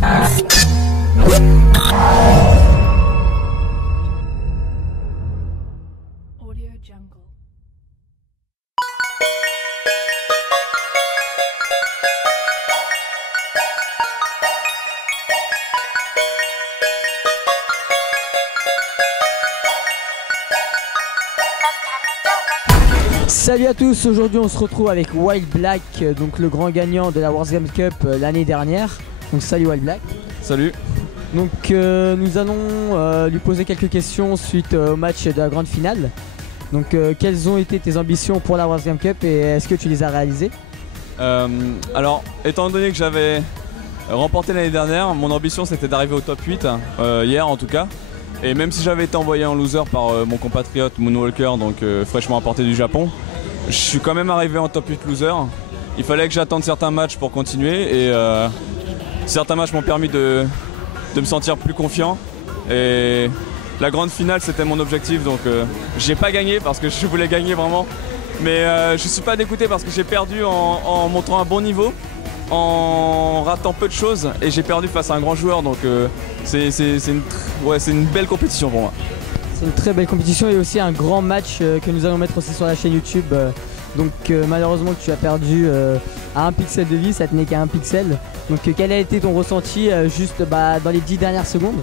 Salut à tous, aujourd'hui on se retrouve avec Wild Black, donc le grand gagnant de la World Game Cup l'année dernière. Donc salut Wild Black. Salut. Donc nous allons lui poser quelques questions suite au match de la grande finale. Donc quelles ont été tes ambitions pour la World Game Cup et est-ce que tu les as réalisées? Alors étant donné que j'avais remporté l'année dernière, mon ambition c'était d'arriver au top 8, hier en tout cas. Et même si j'avais été envoyé en loser par mon compatriote Moonwalker, donc fraîchement importé du Japon, je suis quand même arrivé en top 8 loser. Il fallait que j'attende certains matchs pour continuer et certains matchs m'ont permis de me sentir plus confiant. Et la grande finale c'était mon objectif, donc j'ai pas gagné parce que je voulais gagner vraiment. Mais je suis pas dégoûté parce que j'ai perdu en montrant un bon niveau, en ratant peu de choses et j'ai perdu face à un grand joueur, donc c'est une belle compétition pour moi. C'est une très belle compétition et aussi un grand match que nous allons mettre aussi sur la chaîne YouTube. Donc malheureusement tu as perdu à 1 pixel de vie, ça tenait qu'à 1 pixel. Donc quel a été ton ressenti juste dans les 10 dernières secondes?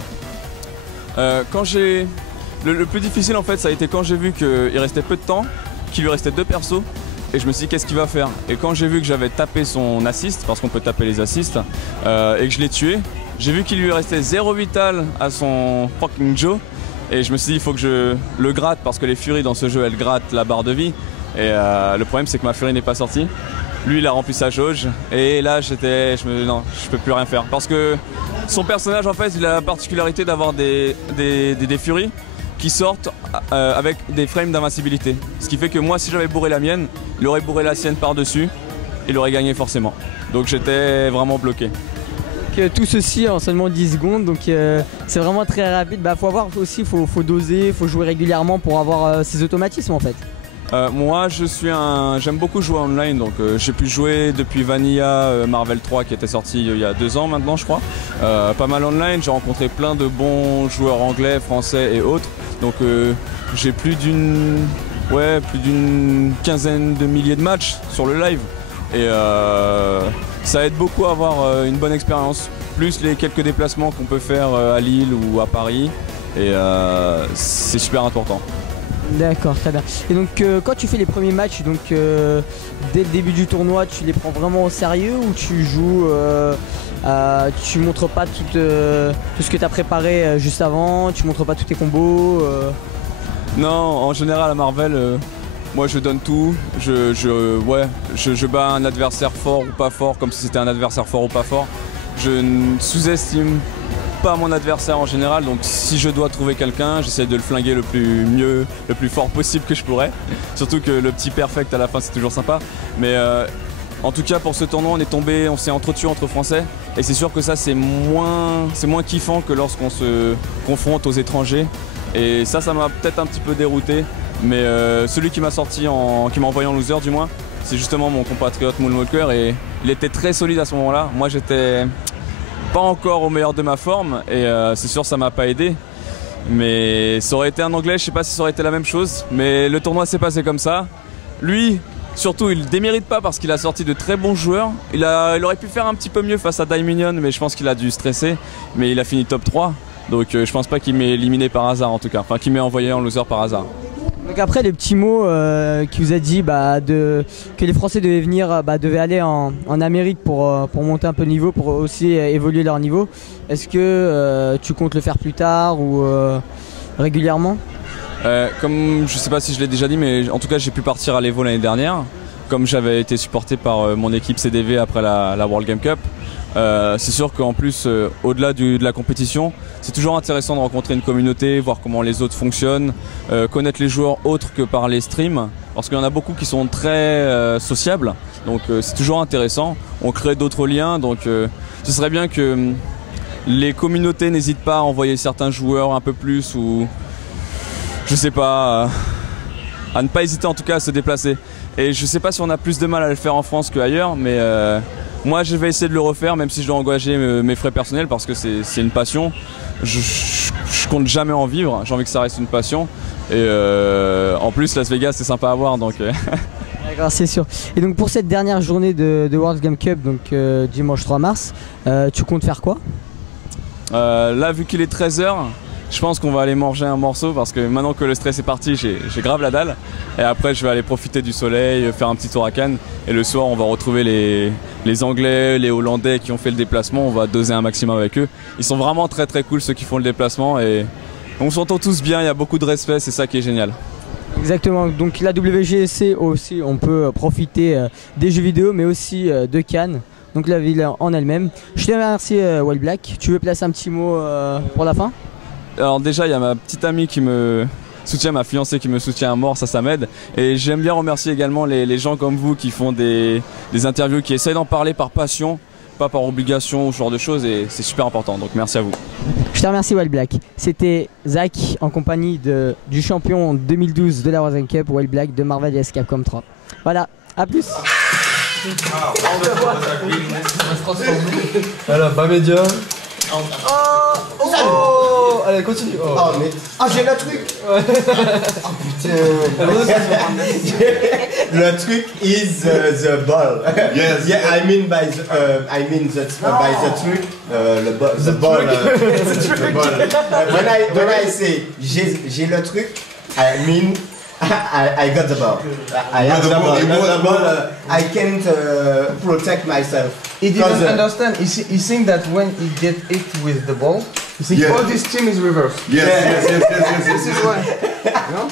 Le plus difficile en fait ça a été quand j'ai vu qu'il restait peu de temps, qu'il lui restait 2 persos. Et je me suis dit qu'est-ce qu'il va faire. Et quand j'ai vu que j'avais tapé son assist, parce qu'on peut taper les assists, et que je l'ai tué, j'ai vu qu'il lui restait 0 vital à son fucking Joe. Et je me suis dit il faut que je le gratte parce que les Furies dans ce jeu elles grattent la barre de vie. Et le problème c'est que ma Fury n'est pas sortie. Lui il a rempli sa jauge et là non, je peux plus rien faire. Parce que son personnage en fait il a la particularité d'avoir des Furies qui sortent avec des frames d'invincibilité. Ce qui fait que moi si j'avais bourré la mienne, il aurait bourré la sienne par-dessus, il aurait gagné forcément. Donc j'étais vraiment bloqué. Tout ceci en seulement 10 secondes, donc c'est vraiment très rapide. Faut avoir aussi, faut doser, faut jouer régulièrement pour avoir ces automatismes en fait. Moi j'aime beaucoup jouer online, donc j'ai pu jouer depuis Vanilla Marvel 3 qui était sorti il y a 2 ans maintenant je crois. Pas mal online, j'ai rencontré plein de bons joueurs anglais, français et autres. Donc j'ai plus d'une quinzaine de milliers de matchs sur le live. Et ça aide beaucoup à avoir une bonne expérience, plus les quelques déplacements qu'on peut faire à Lille ou à Paris. Et c'est super important. D'accord, très bien. Et donc quand tu fais les premiers matchs, donc dès le début du tournoi, tu les prends vraiment au sérieux ou tu joues, tu montres pas tout ce que tu as préparé juste avant, tu montres pas tous tes combos Non, en général à Marvel, moi je donne tout, je bats un adversaire fort ou pas fort comme si c'était un adversaire fort ou pas fort. Je ne sous-estime pas mon adversaire en général, donc si je dois trouver quelqu'un, j'essaie de le flinguer le plus fort possible que je pourrais. Surtout que le petit perfect à la fin c'est toujours sympa. Mais en tout cas pour ce tournoi on s'est entretués entre Français et c'est sûr que ça c'est moins kiffant que lorsqu'on se confronte aux étrangers. Et ça m'a peut-être un petit peu dérouté. Mais celui qui m'a envoyé en loser du moins, c'est justement mon compatriote Moonwalker et il était très solide à ce moment-là. Moi j'étais pas encore au meilleur de ma forme et c'est sûr ça m'a pas aidé. Mais ça aurait été un anglais, je sais pas si ça aurait été la même chose. Mais le tournoi s'est passé comme ça. Lui, surtout il démérite pas parce qu'il a sorti de très bons joueurs. Il aurait pu faire un petit peu mieux face à Daiminion, mais je pense qu'il a dû stresser. Mais il a fini top 3. Donc je pense pas qu'il m'ait éliminé par hasard en tout cas. Enfin qu'il m'ait envoyé en loser par hasard. Donc après les petits mots qui vous a dit que les Français devaient venir, devaient aller en Amérique pour monter un peu de niveau, pour aussi évoluer leur niveau. Est-ce que tu comptes le faire plus tard ou régulièrement? Comme je sais pas si je l'ai déjà dit, mais en tout cas j'ai pu partir à l'Evo l'année dernière. Comme j'avais été supporté par mon équipe CDV après la World Game Cup. C'est sûr qu'en plus, au-delà de la compétition, c'est toujours intéressant de rencontrer une communauté, voir comment les autres fonctionnent, connaître les joueurs autres que par les streams, parce qu'il y en a beaucoup qui sont très sociables, donc c'est toujours intéressant. On crée d'autres liens, donc ce serait bien que les communautés n'hésitent pas à envoyer certains joueurs un peu plus, ou je sais pas, à ne pas hésiter en tout cas à se déplacer. Et je sais pas si on a plus de mal à le faire en France qu'ailleurs, mais Moi je vais essayer de le refaire même si je dois engager mes frais personnels parce que c'est une passion. Je compte jamais en vivre, j'ai envie que ça reste une passion. Et en plus Las Vegas c'est sympa à voir donc... D'accord, c'est sûr. Et donc pour cette dernière journée de World Game Cup, donc dimanche 3 mars, tu comptes faire quoi? Là vu qu'il est 13h, je pense qu'on va aller manger un morceau parce que maintenant que le stress est parti, j'ai grave la dalle. Et après je vais aller profiter du soleil, faire un petit tour à Cannes. Et le soir on va retrouver les Anglais, les Hollandais qui ont fait le déplacement, on va doser un maximum avec eux. Ils sont vraiment très cool ceux qui font le déplacement et on s'entend tous bien, il y a beaucoup de respect, c'est ça qui est génial. Exactement, donc la WGC aussi, on peut profiter des jeux vidéo mais aussi de Cannes, donc la ville en elle-même. Je te remercie Wild Black, tu veux placer un petit mot pour la fin? Alors déjà il y a ma petite amie qui me soutient, ma fiancée qui me soutient à mort, ça m'aide. Et j'aime bien remercier également les gens comme vous qui font des interviews, qui essayent d'en parler par passion, pas par obligation ou ce genre de choses et c'est super important, donc merci à vous. Je te remercie Wild Black. C'était Zach en compagnie du champion 2012 de la World Cup, Wild Black de Marvel vs Capcom 3. Voilà, à plus. Voilà, bas média. Oh, allez, continue. Oh, mais... Ah, j'ai le truc. Oh putain. Le truc is the ball. Yes. Yeah, I mean by the by the truc. The ball. The ball. When I say j'ai le truc, I mean I got the ball. I have the ball. The ball. I can't protect myself. He didn't understand. He think that when he get hit with the ball, he think all this team is reversed. Yes. This is why. You know?